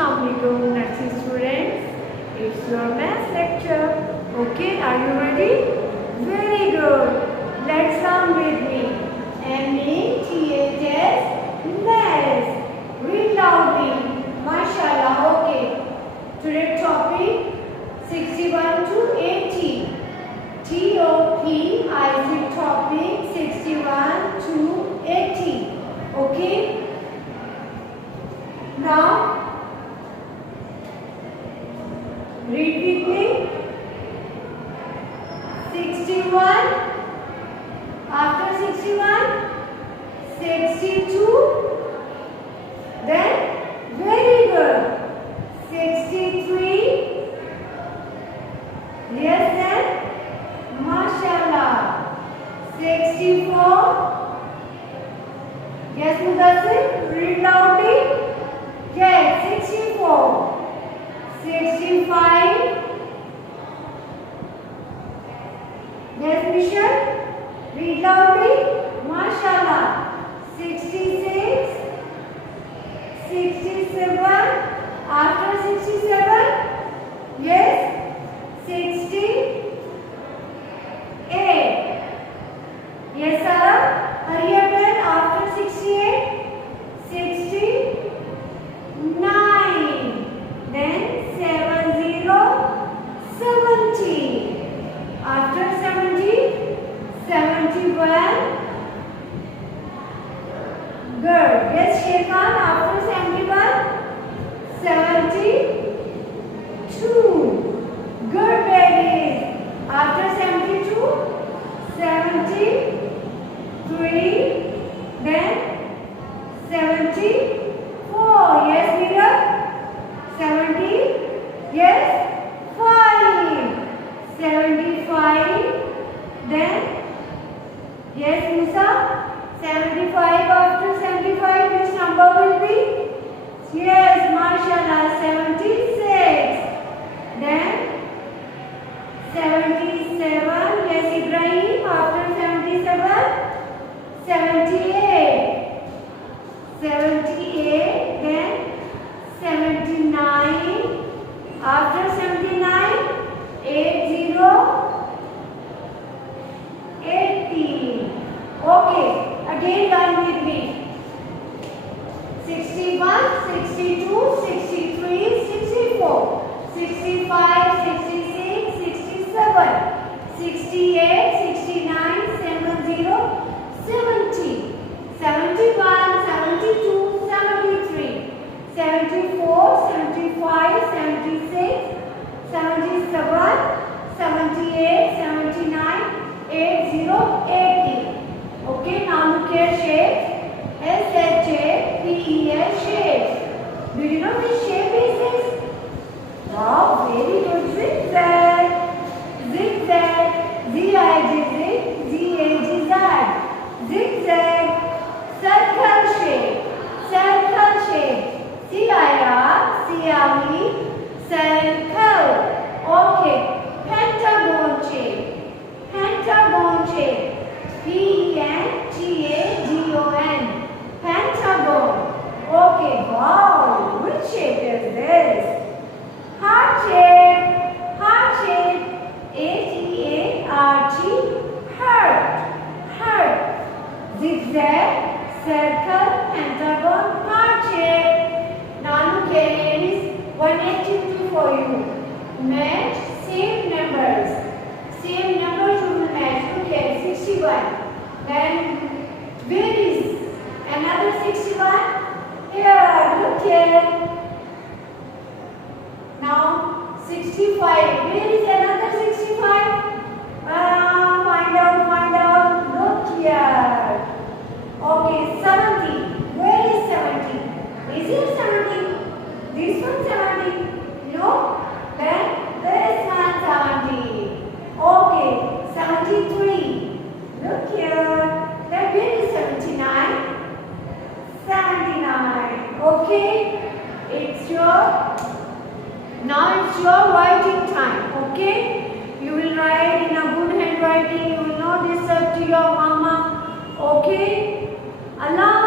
Assalamualaikum nursery students. It's your math lecture. Okay, are you ready? Very good. Let's learn with me. M-A-T-H-S math. Read loudly. Mashallah. Okay. Today's topic 61 to 80. T-O-P-I-C topic 61 to 80. Okay. Now read with me. 61. After 61, 62. Then very good. 63. Yes, then mashallah. 64. Yes, Mudassir, read loudly. Yes, 64. 65. Yes, Michelle, read loudly. Mashallah. 66. 67. After 67. Yes. 68. Yes, Sarah. Hurry up then. After 68. 69. Then 70. 70. After 70. 71. Good. Yes, Shekhan. After 71. 72. Good, babies. After 72. 73. Then 74. Yes, Mira. 70. Yes. 5. 75. Then yes, Musa. 75. After 75, which number will be? Yes, mashallah. 76. Then 77. Yes, Ibrahim. After 77. 78. 78. Then 79. After 79. 80. 80. Okay. Again learn with me. 61, 62, 63, 64, 65, 66, 67, 68, 69, 70, 70, 71, 72, 73, 74, 75, 76, 77, 78, 79, 80, 80. Okay, now look here shapes. S-H-A-P-E-S shapes. Do you know which shape is this? Wow, very good. Zigzag. Zigzag. Z-I-G-Z. Z-A-G-Z. Zigzag. Circle shape. Circle shape. C-I-R. C-R-E. Circle. Okay. Pentagon shape. Pentagon shape. P-E-N-T-A-G-O-N. Pentagon. Okay, wow. Which shape is this? Heart shape. Heart shape. H-E-A-R-T. Heart. Heart. Zigzag. Circle. Pentagon. Heart shape. Now look here, ladies. One activity for you. Match same numbers. Same numbers you will match. Look here, 61. Then where is another 61? Here, look here. Now 65. Where is another 65? Find out. Look here. Okay, 70. Where is 70? Is it 70? This one 70? No? Then this one 70. Okay, 73. Look here. Then where is 79? 79. Okay. Now it's your writing time. Okay. You will write in a good handwriting. You will not disturb to your mama. Okay. Allah